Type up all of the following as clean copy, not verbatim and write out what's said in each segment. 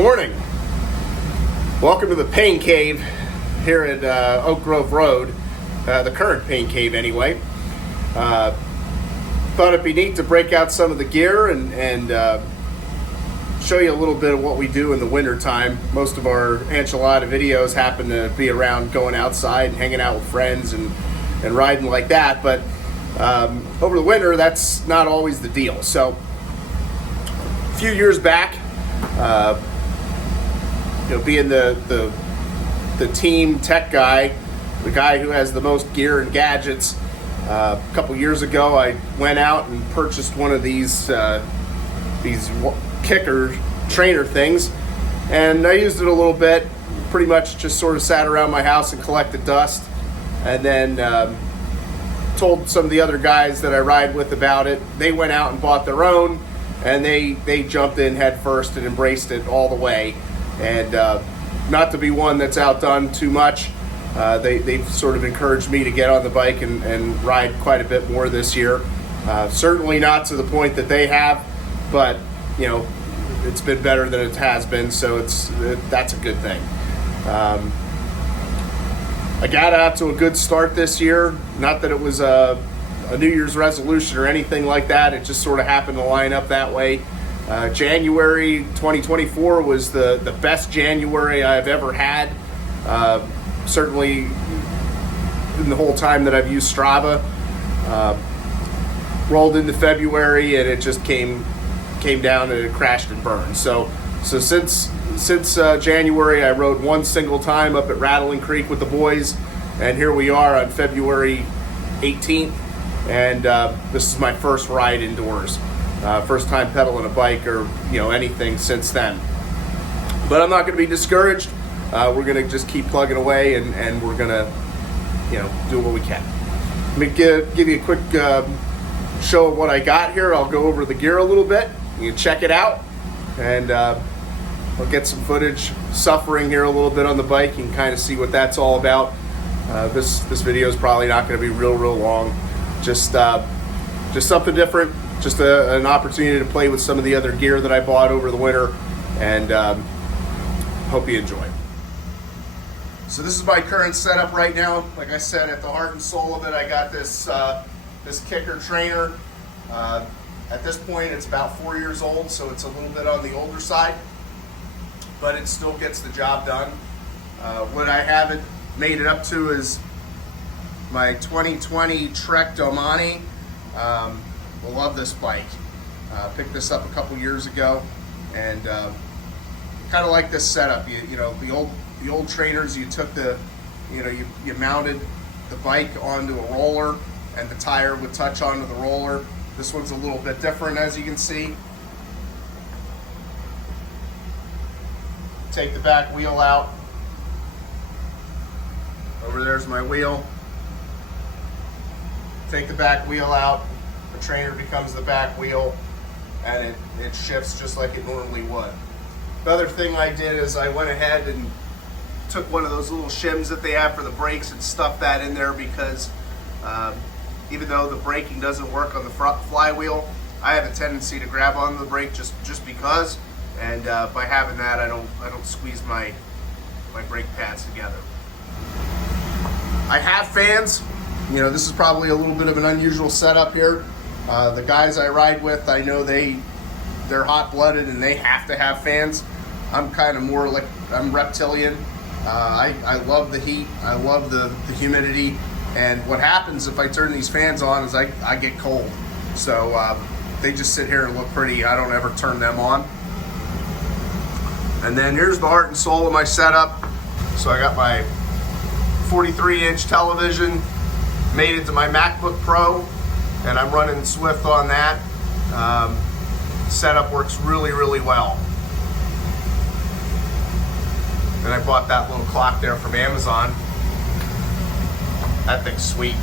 morning. Welcome to the Pain Cave here at Oak Grove Road, the current Pain Cave anyway. Thought it'd be neat to break out some of the gear and show you a little bit of what we do in the winter time. Most of our enchilada videos happen to be around going outside and hanging out with friends and riding like that, but over the winter that's not always the deal. So a few years back, being the team tech guy, the guy who has the most gear and gadgets, a couple years ago I went out and purchased one of these kicker trainer things, and I used it a little bit. Pretty much just sort of sat around my house and collected dust, and then told some of the other guys that I ride with about it. They went out and bought their own, and they jumped in head first and embraced it all the way. And not to be one that's outdone too much, they've sort of encouraged me to get on the bike and ride quite a bit more this year. Certainly not to the point that they have, but it's been better than it has been, so that's a good thing. I got out to a good start this year. Not that it was a New Year's resolution or anything like that. It just sort of happened to line up that way. January 2024 was the best January I've ever had. Certainly in the whole time that I've used Strava. Rolled into February and it just came down and it crashed and burned. So since January, I rode one single time up at Rattling Creek with the boys, and here we are on February 18th, and this is my first ride indoors. First time pedaling a bike or anything since then. But I'm not going to be discouraged. We're going to just keep plugging away, and we're going to do what we can. Let me give you a quick show of what I got here. I'll go over the gear a little bit. You can check it out, and I'll get some footage suffering here a little bit on the bike. You can kind of see what that's all about. This video is probably not going to be real long. Just something different. Just an opportunity to play with some of the other gear that I bought over the winter, and hope you enjoy. So this is my current setup right now. Like I said, at the heart and soul of it, I got this kicker trainer. At this point, it's about 4 years old, so it's a little bit on the older side, but it still gets the job done. What I haven't made it up to is my 2020 Trek Domani. I love this bike. Picked this up a couple years ago, and kind of like this setup. The old trainers, you took you mounted the bike onto a roller, and the tire would touch onto the roller. This one's a little bit different, as you can see. Take the back wheel out. Over there's my wheel. Take the back wheel out. The trainer becomes the back wheel, and it shifts just like it normally would. The other thing I did is I went ahead and took one of those little shims that they have for the brakes and stuffed that in there, because even though the braking doesn't work on the front flywheel, I have a tendency to grab onto the brake just because, and by having that, I don't squeeze my brake pads together. I have fans. This is probably a little bit of an unusual setup here. The guys I ride with, I know they're hot-blooded and they have to have fans. I'm kind of more like, I'm reptilian. I love the heat. I love the humidity. And what happens if I turn these fans on is I get cold. So they just sit here and look pretty. I don't ever turn them on. And then here's the heart and soul of my setup. So I got my 43-inch television made into my MacBook Pro, and I'm running Zwift on that. Setup works really well. And I bought that little clock there from Amazon. That thing's sweet.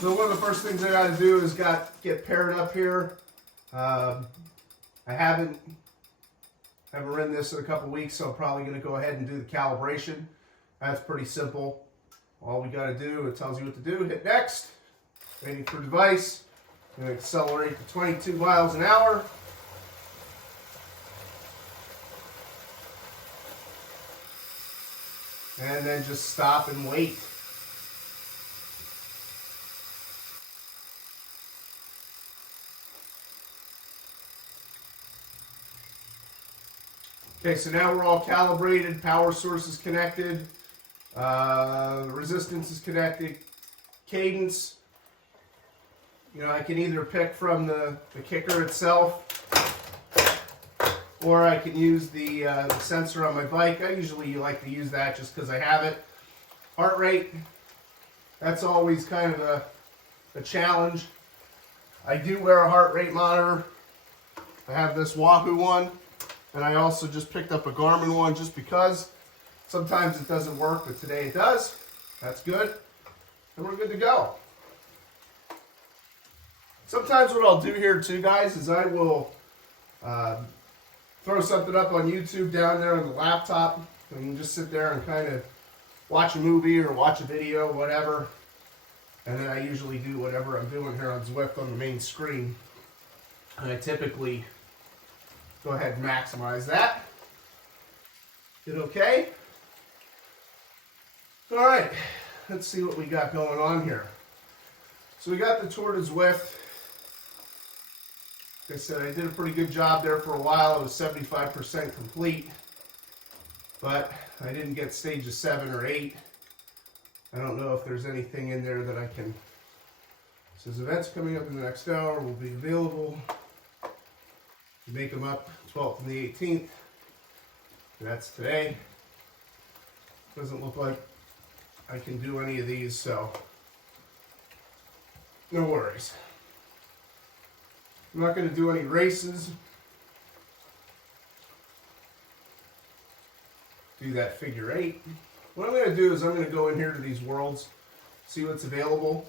So one of the first things I got to do is get paired up here. I haven't ridden this in a couple weeks, so I'm probably going to go ahead and do the calibration. That's pretty simple. All we got to do, it tells you what to do. Hit next. Waiting for device. I'm going to accelerate to 22 miles an hour. And then just stop and wait. Okay, so now we're all calibrated, power source is connected, resistance is connected, cadence, you know, I can either pick from the kicker itself, or I can use the sensor on my bike. I usually like to use that just because I have it. Heart rate, that's always kind of a challenge. I do wear a heart rate monitor. I have this Wahoo one. And I also just picked up a Garmin one just because sometimes it doesn't work, but today it does. That's good. And we're good to go. Sometimes what I'll do here too, guys, is I will throw something up on YouTube down there on the laptop and just sit there and kind of watch a movie or watch a video, whatever. And then I usually do whatever I'm doing here on Zwift on the main screen. And I typically go ahead and maximize that. Hit OK. All right, let's see what we got going on here. So we got the Tour de Zwift. Like I said, I did a pretty good job there for a while. It was 75% complete, but I didn't get stages 7 or 8. I don't know if there's anything in there that I can. It says events coming up in the next hour will be available. Make them up 12th and the 18th. That's today. Doesn't look like I can do any of these, so no worries. I'm not going to do any races. Do that figure 8. What I'm going to do is I'm going to go in here to these worlds, see what's available.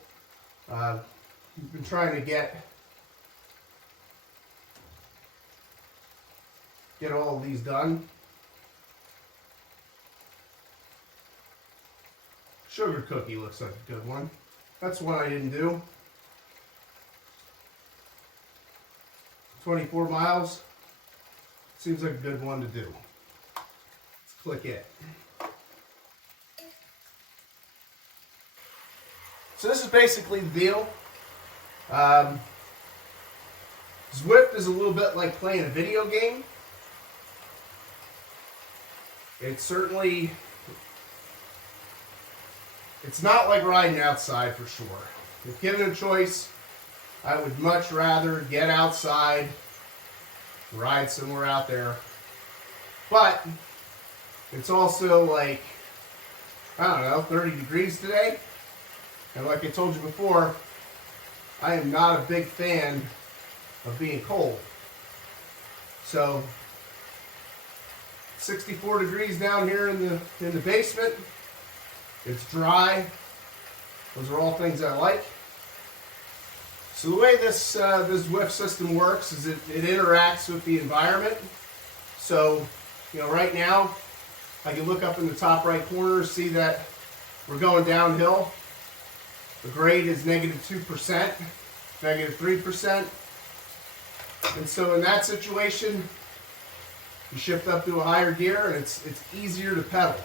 I've been trying to get all of these done. Sugar cookie looks like a good one. That's one I didn't do. 24 miles. Seems like a good one to do. Let's click it. So this is basically the deal. Zwift is a little bit like playing a video game. It's not like riding outside for sure. If given a choice, I would much rather get outside, ride somewhere out there. But it's also like, I don't know, 30 degrees today. And like I told you before, I am not a big fan of being cold. So 64 degrees down here in the basement. It's dry. Those are all things I like. So the way this Zwift system works is it interacts with the environment. So, you know, right now I can look up in the top right corner, see that we're going downhill. The grade is -2%, -3%. And so in that situation, you shift up to a higher gear and it's easier to pedal.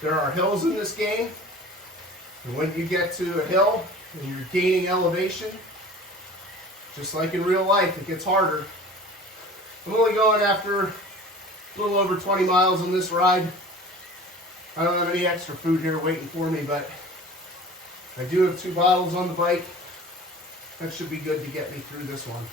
There are hills in this game, and when you get to a hill and you're gaining elevation, just like in real life, it gets harder. I'm only going after a little over 20 miles on this ride. I don't have any extra food here waiting for me, but I do have 2 bottles on the bike. That should be good to get me through this one.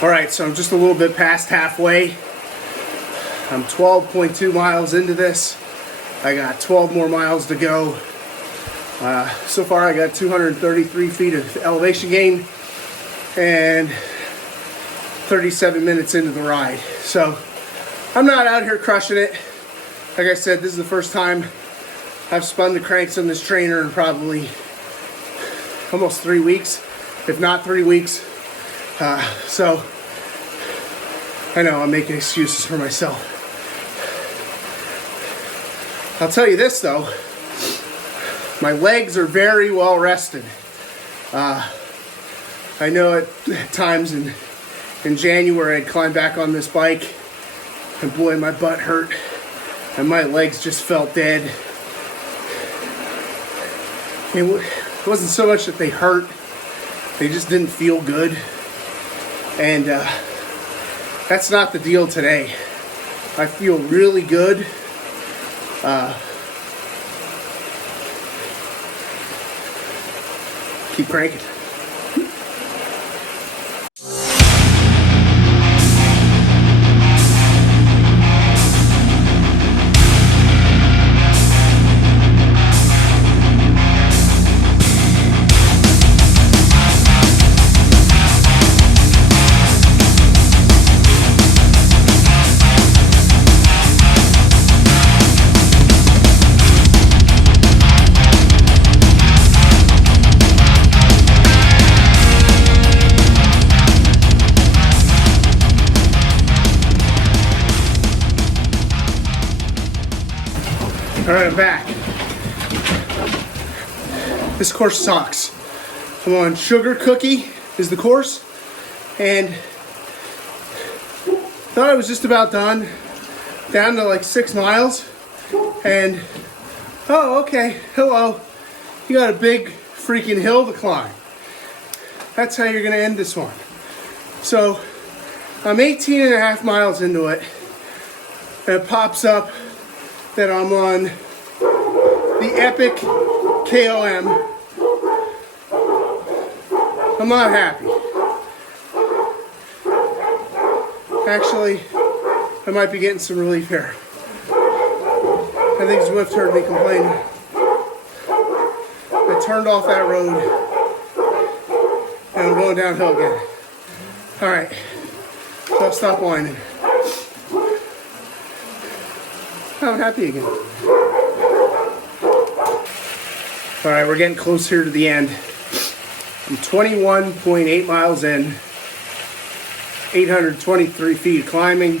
All right, so I'm just a little bit past halfway. I'm 12.2 miles into this. I got 12 more miles to go. So far I got 233 feet of elevation gain and 37 minutes into the ride. So I'm not out here crushing it. Like I said, this is the first time I've spun the cranks on this trainer in probably almost 3 weeks, if not 3 weeks. So I know I'm making excuses for myself. I'll tell you this though, my legs are very well rested. I know at times in January I'd climb back on this bike and boy, my butt hurt and my legs just felt dead. It wasn't so much that they hurt, they just didn't feel good. And that's not the deal today. I feel really good. Keep cranking. All right, I'm back. This course sucks. I'm on Sugar Cookie is the course, and thought I was just about done, down to like 6 miles, and oh, okay, hello. You got a big freaking hill to climb. That's how you're gonna end this one. So I'm 18 and a half miles into it, and it pops up that I'm on the epic KOM. I'm not happy. Actually, I might be getting some relief here. I think Zwift heard me complaining. I turned off that road and I'm going downhill again. All right, so I'll stop whining. I'm happy again. All right, we're getting close here to the end. I'm 21.8 miles in, 823 feet of climbing,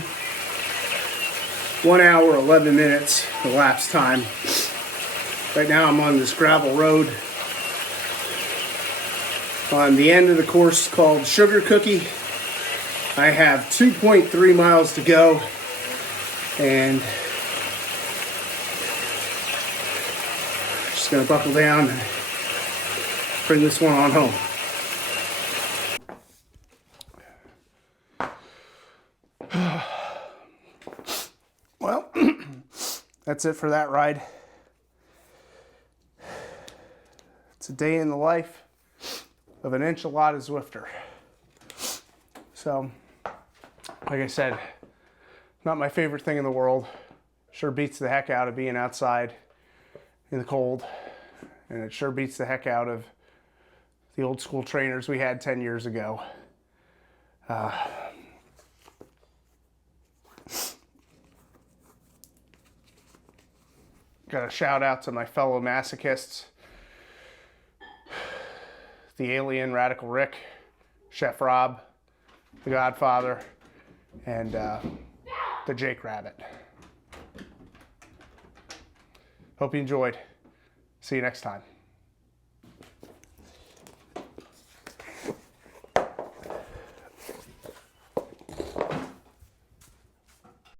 1 hour, 11 minutes elapsed time. Right now I'm on this gravel road on the end of the course called Sugar Cookie. I have 2.3 miles to go, and just gonna buckle down and bring this one on home. Well, that's it for that ride. It's a day in the life of an enchilada Zwifter. So, like I said, not my favorite thing in the world. Sure beats the heck out of being outside in the cold, and it sure beats the heck out of the old school trainers we had 10 years ago. Got a shout out to my fellow masochists, the Alien Radical Rick, Chef Rob, the Godfather, and the Jake Rabbit. Hope you enjoyed. See you next time.